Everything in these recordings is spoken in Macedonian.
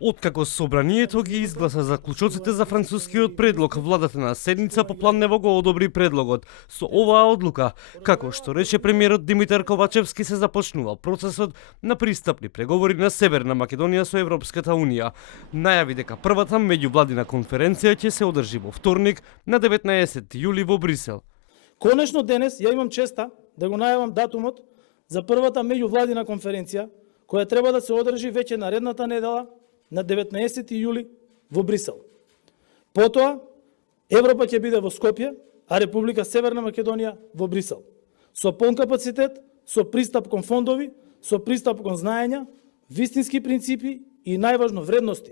Откако собранието ги изгласа заклучоците за францускиот предлог, владата на седница по план нево го одобри предлогот. Со оваа одлука, како што рече премиерот Димитар Ковачевски, се започнува процесот на пристапни преговори на Северна Македонија со Европската Унија. Најави дека првата меѓувладина конференција ќе се одржи во вторник на 19 јули во Брисел. Конечно денес ја имам честа да го најавам датумот за првата меѓувладина конференција која треба да се одржи веќе наредната недела на 19 јули во Брисел. Потоа, Европа ќе биде во Скопје, а Република Северна Македонија во Брисел. Со полн капацитет, со пристап кон фондови, со пристап кон знаења, вистински принципи и најважно вредности,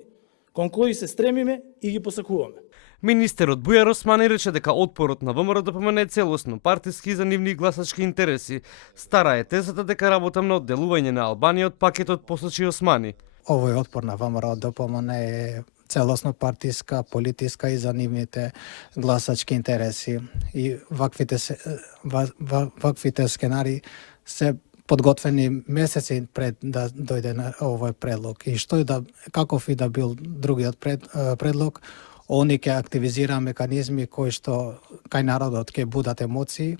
кон кои се стремиме и ги посакуваме. Министерот Бујар Османи рече дека отпорот на ВМРО ДПМН е целосно партиски за нивни гласачки интереси. Стара е тезата дека работам на одделување на Албанија од пакетот, посочи Османи. Овој отпор на ВМРО ДПМН е целосно партиска, политиска и за нивните гласачки интереси. И ваквите скенари се подготвени месеци пред да дојде на овој предлог. И што и да, каков и да бил другиот предлог, они ќе активизира механизми кои што кај народот ќе будат емоции,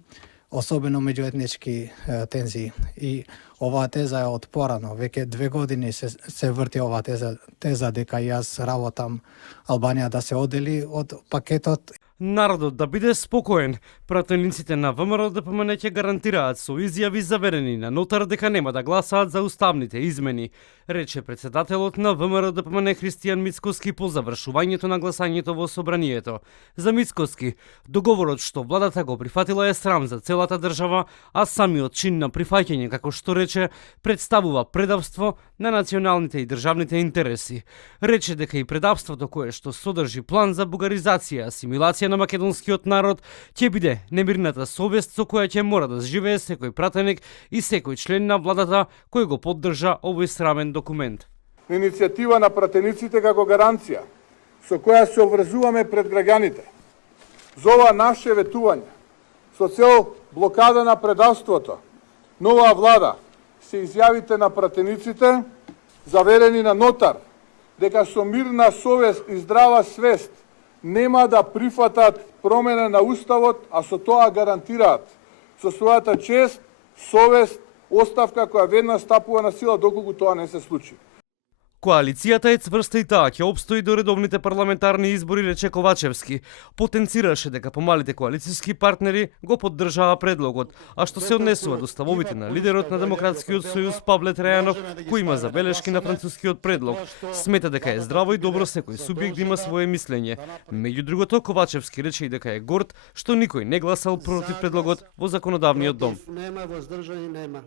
особено меѓуетнички тензии. И оваа теза е отпорано. Веќе 2 години се врти оваа теза дека јас работам Албанија да се одели од пакетот. Народот да биде спокоен, пратениците на ВМРО ДПМН ќе гарантираат со изјави заверени на нотар дека нема да гласаат за уставните измени, рече председателот на ВМРО ДПМН Христијан Мицкоски по завршувањето на гласањето во собранието. За Мицкоски, договорот што владата го прифатила е срам за целата држава, а самиот чин на прифаќање, како што рече, представува предавство на националните и државните интереси. Рече дека и предавството кое што содржи план за бугаризација, асимилација на македонскиот народ ќе биде немирната совест со која ќе мора да живее секој пратеник и секој член на владата кој го поддржа овој срамен документ. Иницијатива на пратениците како гаранција со која се обврзуваме пред граѓаните за ова наше ветување со цел блокада на предавството. Нова влада се изјавите на пратениците заверени на нотар дека со мирна совест и здрава свест нема да прифатат промена на Уставот, а со тоа гарантираат со својата чест, совест, оставка која веднаш стапува на сила доколку тоа не се случи. Коалицијата е цврста и таа ќе обстои до редовните парламентарни избори, рече Ковачевски. Потенцираше дека помалите коалицијски партнери го поддржаа предлогот, а што се однесува до ставовите на лидерот на Демократскиот сојуз Павле Трајанов, кој има забелешки на францускиот предлог, смета дека е здраво и добро секој субјект да има свое мислење. Меѓу другото, Ковачевски рече и дека е горд што никој не гласал против предлогот во законодавниот дом. Нема воздржани, нема.